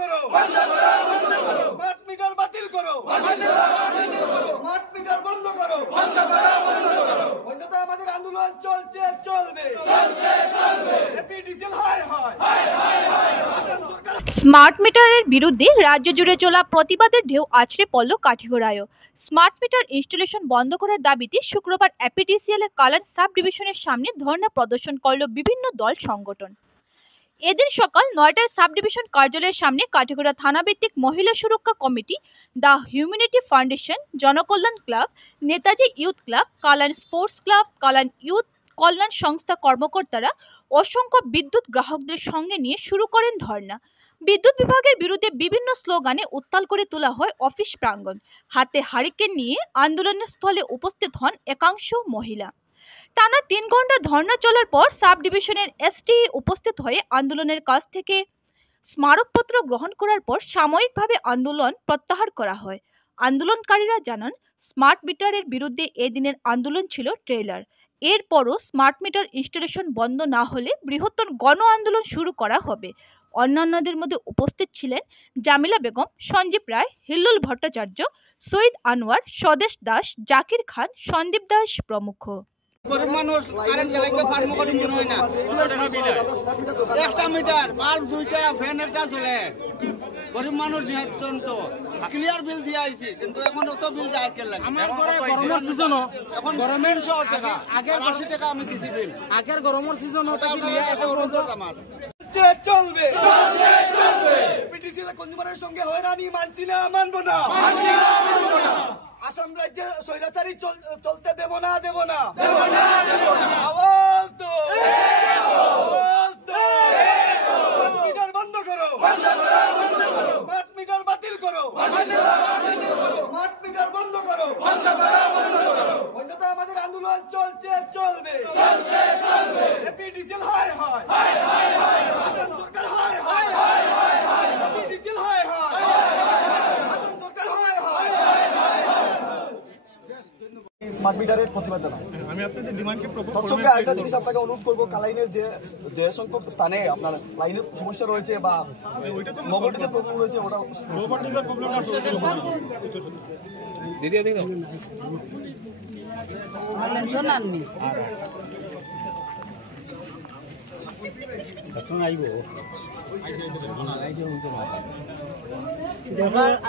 করো, smart meter বাতিল করো, স্মার্ট মিটার বন্ধ করো, অন্যথায় আমাদের আন্দোলন চলবে। এপিডিসিএল হায় হায়। স্মার্ট মিটারের বিরুদ্ধে রাজ্য জুড়ে চলা প্রতিবাদের ঢেউ আছড়ে পড়ল কাঠিগড়ায়ও। স্মার্ট মিটার ইনস্টলেশন বন্ধ করার দাবিতে শুক্রবার এপিডিসিএল এর কালান সাব ডিভিশনের সামনে ধর্ণা প্রদর্শন করল বিভিন্ন দল সংগঠন। এদিন সকাল ৯টায় সাব ডিভিশন কার্যালয়ের সামনে কাঠিগড়া থানাভিত্তিক মহিলা সুরক্ষা committee, the humanity foundation, Janakalyan club, Netaji youth club, Kalan sports club, Kalan youth কল্যাণ সংস্থা কর্মকর্তারা অসংখ্য বিদ্যুৎ গ্রাহকদের সঙ্গে নিয়ে শুরু করেন ধর্ণা। বিদ্যুৎ বিভাগের বিরুদ্ধে বিভিন্ন স্লোগানে উত্তাল করে তোলা হয় অফিস প্রাঙ্গণ। হাতে হারিকেন নিয়ে আন্দোলনের স্থলে উপস্থিত হন একাংশ মহিলা। টানা ৩ ঘন্টা ধর্ণা চলার পর সাব ডিভিশনের এসটি উপস্থিত হয়ে আন্দোলনের কাছ থেকে স্মারকপত্র গ্রহণ করার পর সাময়িকভাবে আন্দোলন প্রত্যাহার করা হয়। আন্দোলনকারীরা জানান, স্মার্ট মিটারের বিরুদ্ধে এদিনের আন্দোলন ছিল ট্রেলার। এরপরও স্মার্ট মিটার ইনস্টলেশন বন্ধ না হলে বৃহত্তর গণ আন্দোলন শুরু করা হবে। অন্যান্যদের মধ্যে উপস্থিত ছিলেন জামিলা বেগম, সঞ্জীব রায়, হিল্লুল ভট্টাচার্য, সৈয়দ আনোয়ার, স্বদেশ দাস, জাকির খান, সন্দীপ দাস প্রমুখ। গরিব মানুষ কারেন্ট জ্বালাইতে পারবো করি মনে হয় না। একটা মিটার বাল্ব দুইটা ফ্যান একটা চলে। গরিব মানুষ নিয়ন্ত্রণ ক্লিয়ার বিল দিয়ে আইছি, কিন্তু এখন অত বিল যায় কে লাগে। আমার ঘরে গরমের সিজন, এখন গরমের টাকা আগের 80 টাকা আমি দিছি বিল। আগের গরমের সিজন আমার চলবে। এপিডিসিএল কনজিউমারের সঙ্গে হয়রানি মানছি না, মানবো না। আসাম রাজ্যে স্বৈরাচারী চলতে দেব না। আওয়াজ দো, আওয়াজ দো। স্মার্ট মিটার বন্ধ করো, স্মার্ট মিটার বাতিল করো, স্মার্ট মিটার বন্ধ করো, অন্যথায় আমাদের আন্দোলন চলবে। এপিডিসিএল হায় হায়। আসাম সরকার হায় হায়। এপিডিসিএল হায় হায়। আসাম সরকার হায় হায়। স্মার্ট মিটারের প্রতিবাদ জানাই। আমি আপনাদের ডিমান্ডকে প্রপোজ করব। তৎসঙ্গে আরেকটা জিনিস আপনাকে অনুরোধ করবো, কালাইনের যে সংখ্যক স্থানে আপনার লাইনের সমস্যা রয়েছে বা মোবাইলের প্রবলেম রয়েছে, ওটা প্রপার্টিজের প্রবলেমটা দিদি দিদি এখন আইবো